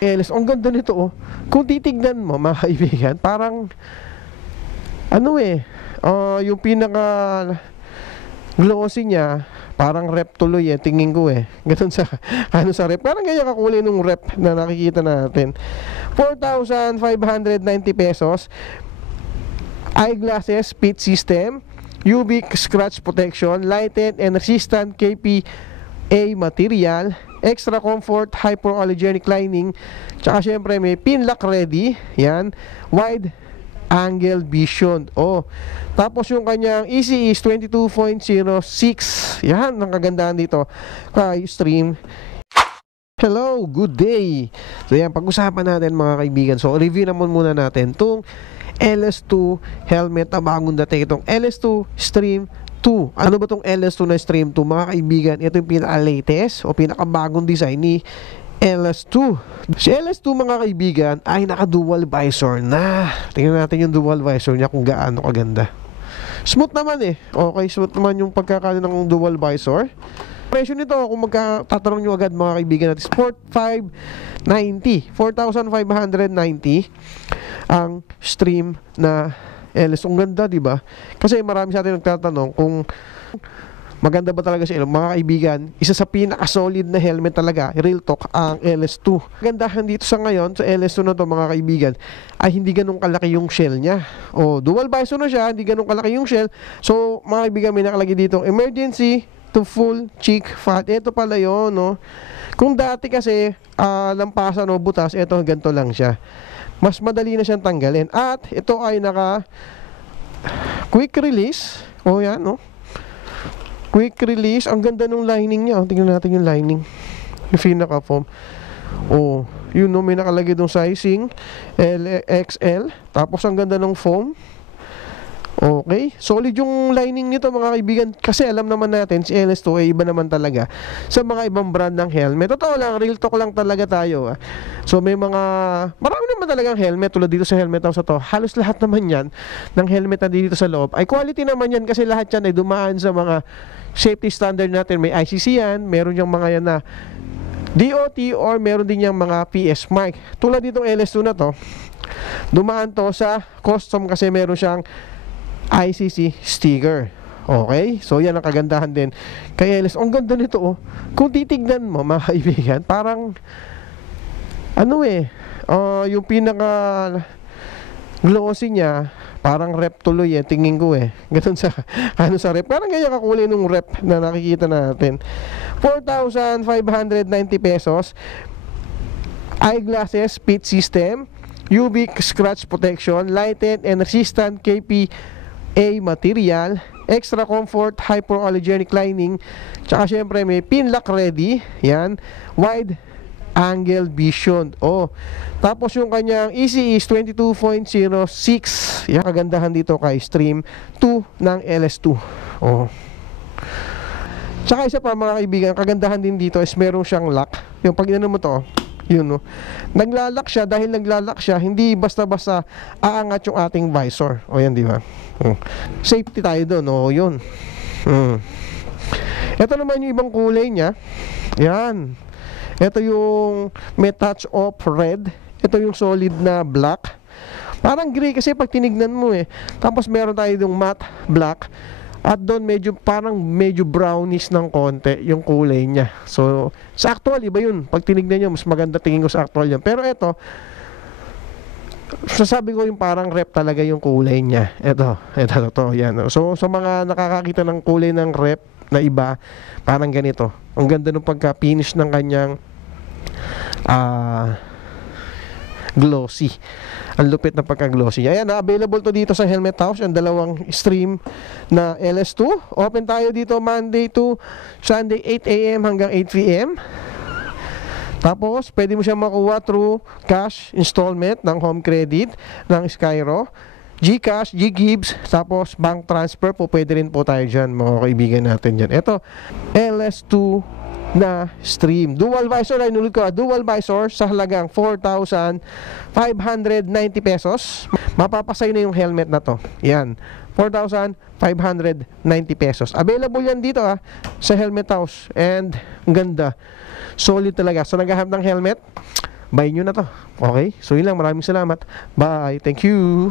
LS, ang ganda nito oh. Kung titignan mo mga kaibigan, parang ano yung pinaka glossy niya, parang rep tuloy tingin ko ganun sa sa rep, parang ganyan kakulay nung rep na nakikita natin. 4,590 pesos. Eyeglasses, fit system, UV scratch protection, lighted and resistant KPA material, extra comfort, hypoallergenic lining, tsaka syempre may pin lock ready, yan, wide angle vision. Tapos yung kanyang ECE is 22.06. Yan ang kagandahan dito kay Stream. Hello, good day. So yan, pag-usapan natin mga kaibigan. So review naman muna natin itong LS2 helmet na bagong dating, itong LS2 Stream 2. Ano ba itong LS2 na Stream 2 mga kaibigan? Ito yung pinaka-latest o pinaka-bagong design ni LS2. Si LS2 mga kaibigan ay naka-dual visor na. Tingnan natin yung dual visor niya kung gaano kaganda. Smooth naman Okay, smooth naman yung pagkakaano ng dual visor. Presyo nito, kung magkatatanong nyo agad mga kaibigan natin, 4,590 ang Stream na LS. Ang ganda, diba? Kasi marami sa atin nagtatanong kung maganda ba talaga si LS. Mga kaibigan, isa sa pinaka-solid na helmet talaga, real talk, ang LS2. Gandahan dito sa ngayon, sa LS2 na to mga kaibigan, ay hindi ganun kalaki yung shell niya. Dual visor na siya, hindi ganun kalaki yung shell. So, mga kaibigan, may nakalagay dito, emergency to full cheek fat. Ito pala yun, no? Kung dati kasi, lampasan o butas, ito, ganito lang siya. Mas madali na siyang tanggalin. At, ito ay naka quick release. Yan, no? Quick release. Ang ganda ng lining niya. Tingnan natin yung lining. Yung pinaka-foam. Yun, no? May nakalagay dong sizing XL. Tapos, ang ganda ng foam. Okay, solid yung lining nito mga kaibigan. Kasi alam naman natin si LS2 ay iba naman talaga sa mga ibang brand ng helmet. Totoo lang, real talk lang talaga tayo. So may marami naman talagang helmet tulad dito sa helmet house to. Halos lahat naman yan ng helmet na dito sa loob ay quality naman yan, kasi lahat yan ay dumaan sa mga safety standard natin. May ICC yan, meron yung mga yan na DOT, or meron din yung mga PS mark. Tulad ditong LS2 na to, dumaan to sa custom kasi meron siyang ICC sticker. Okay? So yan ang kagandahan din kay LS. Ang ganda nito Kung titignan mo mga kaibigan, parang yung pinaka glossy niya, parang rep tuloy tingin ko ganun sa sa rep, parang ganyan kakulay nung rep na nakikita natin. 4,590 pesos. Eyeglasses, fit system, UV scratch protection, lighted and resistant KPA material, extra comfort, hypoallergenic lining, tsaka syempre may pin lock ready, yan, wide angle vision. Tapos yung kanyang ECE is 22.06. Yan kagandahan dito kay Stream 2 ng LS2. Tsaka isa pa mga kaibigan, kagandahan din dito is meron siyang lock. Yung pag inano mo to, yun, no? Naglalak siya. Dahil naglalak siya, hindi basta-basta aangat yung ating visor. Yan, di ba? Safety tayo doon. Yun. Ito naman yung ibang kulay niya. Yan. Ito yung may touch of red. Ito yung solid na black. Parang gray kasi pag tinignan mo Tapos meron tayo yung matte black. At doon parang medyo brownish ng konti yung kulay niya. So, sa actual, iba yun. Pag tinignan nyo, mas maganda tingin ko sa actual yan. Pero ito, sasabi ko yung parang rep talaga yung kulay niya. Ito, yan. So, sa mga nakakakita ng kulay ng rep na iba, parang ganito. Ang ganda ng pagka-finish ng kanyang glossy. Ang lupit na pagka-glossy. Ayan, available to dito sa Helmet House, ang dalawang Stream na LS2. Open tayo dito Monday to Sunday, 8 AM hanggang 8 PM. Tapos, pwede mo siya makuha through cash installment ng home credit ng Skyro, GCash, GGives, tapos bank transfer po, pwede rin po tayo dyan, mga kaibigan natin dyan. Ito, LS2 na Stream. Dual visor, ay nulod ko, dual visor sa halagang 4,590 pesos. Mapapasay na yung helmet na to. Yan, 4,590 pesos. Available yan dito sa Helmet House. And ang ganda, solid talaga. So naghahanap ng helmet, buy nyo na to. Okay? So yun lang, maraming salamat. Bye. Thank you.